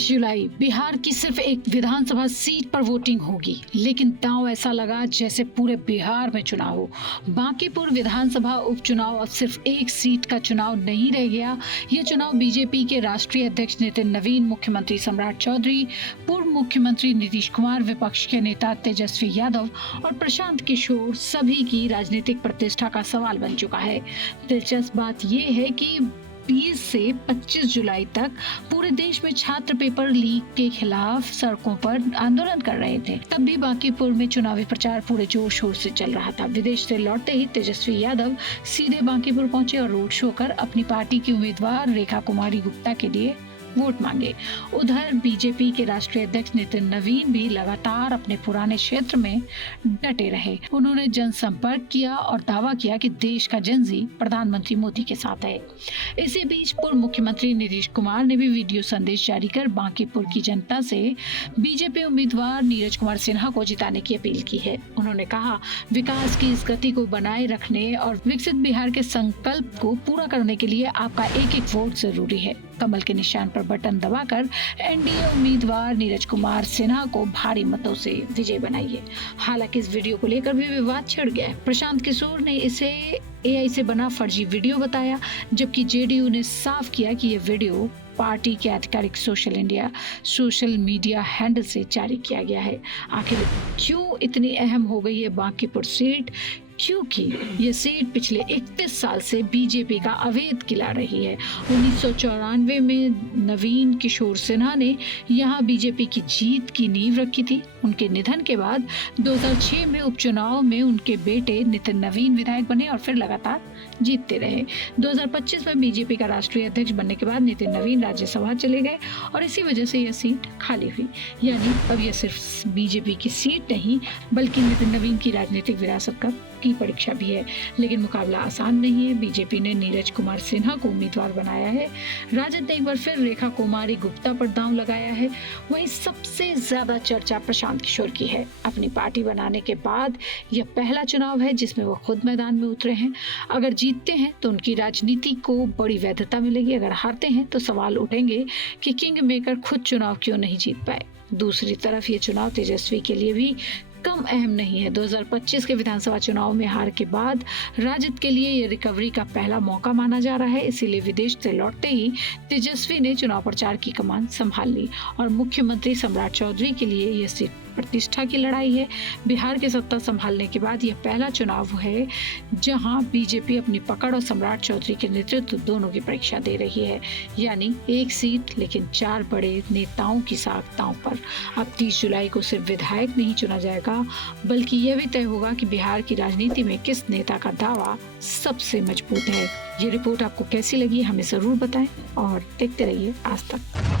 23 जुलाई बिहार की सिर्फ एक विधानसभा सीट पर वोटिंग होगी, लेकिन दांव ऐसा लगा जैसे पूरे बिहार में चुनाव हो। बांकीपुर विधानसभा उपचुनाव अब सिर्फ एक सीट का चुनाव नहीं रह गया। यह चुनाव बीजेपी के राष्ट्रीय अध्यक्ष नितिन नवीन, मुख्यमंत्री सम्राट चौधरी, पूर्व मुख्यमंत्री नीतीश कुमार, विपक्ष के नेता तेजस्वी यादव और प्रशांत किशोर सभी की राजनीतिक प्रतिष्ठा का सवाल बन चुका है। दिलचस्प बात यह है कि 20 से 25 जुलाई तक पूरे देश में छात्र पेपर लीक के खिलाफ सड़कों पर आंदोलन कर रहे थे। तब भी बांकीपुर में चुनावी प्रचार पूरे जोर शोर से चल रहा था। विदेश से लौटते ही तेजस्वी यादव सीधे बांकीपुर पहुंचे और रोड शो कर अपनी पार्टी की उम्मीदवार रेखा कुमारी गुप्ता के लिए वोट मांगे। उधर बीजेपी के राष्ट्रीय अध्यक्ष नितिन नवीन भी लगातार अपने पुराने क्षेत्र में डटे रहे। उन्होंने जनसंपर्क किया और दावा किया कि देश का जनजी प्रधानमंत्री मोदी के साथ है। इसी बीच पूर्व मुख्यमंत्री नीतीश कुमार ने भी वीडियो संदेश जारी कर बांकीपुर की जनता से बीजेपी उम्मीदवार नीरज कुमार सिन्हा को जिताने की अपील की है। उन्होंने कहा, विकास की इस गति को बनाए रखने और विकसित बिहार के संकल्प को पूरा करने के लिए आपका एक एक वोट जरूरी है। कमल के निशान पर बटन दबाकर एनडीए उम्मीदवार नीरज कुमार सिन्हा को भारी मतों से विजय बनाइए। हालांकि इस वीडियो को लेकर भी विवाद छिड़ गया है। प्रशांत किशोर ने इसे एआई से बना फर्जी वीडियो बताया, जबकि जेडीयू ने साफ किया कि यह वीडियो पार्टी के आधिकारिक सोशल मीडिया हैंडल से जारी किया गया है। आखिर क्यों इतनी अहम हो गई है बांकीपुर सीट? क्योंकि ये सीट पिछले 31 साल से बीजेपी का अवैध किला रही है। 1994 में नवीन किशोर सिन्हा ने यहाँ बीजेपी की जीत की नींव रखी थी। उनके निधन के बाद 2006 में उपचुनाव में उनके बेटे नितिन नवीन विधायक बने और फिर लगातार जीतते रहे। 2025 में बीजेपी का राष्ट्रीय अध्यक्ष बनने के बाद नितिन नवीन राज्यसभा चले गए और इसी वजह से यह सीट खाली हुई। यानी अब यह सिर्फ बीजेपी की सीट नहीं बल्कि नितिन नवीन की राजनीतिक विरासत की परीक्षा भी है। लेकिन मुकाबला आसान नहीं है। बीजेपी ने नीरज कुमार सिन्हा को उम्मीदवार बनाया है। राजद ने एक बार फिर रेखा कुमारी गुप्ता पर दांव लगाया है। वहीं सबसे ज्यादा चर्चा प्रशांत किशोर की है। अपनी पार्टी बनाने के बाद यह पहला चुनाव है जिसमें वो खुद मैदान में उतरे हैं। अगर जीतते हैं तो उनकी राजनीति को बड़ी वैधता मिलेगी। अगर हारते हैं तो सवाल उठेंगे कि किंग मेकर खुद चुनाव क्यों नहीं जीत पाए। दूसरी तरफ ये चुनाव तेजस्वी के लिए भी कम अहम नहीं है। 2025 के विधानसभा चुनाव में हार के बाद राजद के लिए यह रिकवरी का पहला मौका माना जा रहा है। इसीलिए विदेश से लौटते ही तेजस्वी ने चुनाव प्रचार की कमान संभाल ली और मुख्यमंत्री सम्राट चौधरी के लिए यह सीट प्रतिष्ठा की लड़ाई है। बिहार की सत्ता संभालने के बाद यह पहला चुनाव है जहां बीजेपी अपनी पकड़ और सम्राट चौधरी के नेतृत्व दोनों की परीक्षा दे रही है। यानी एक सीट लेकिन 4 बड़े नेताओं की साख दांव पर। अब 30 जुलाई को सिर्फ विधायक नहीं चुना जाएगा बल्कि यह भी तय होगा कि बिहार की राजनीति में किस नेता का दावा सबसे मजबूत है। ये रिपोर्ट आपको कैसी लगी हमें जरूर बताएं और देखते रहिए आज तक।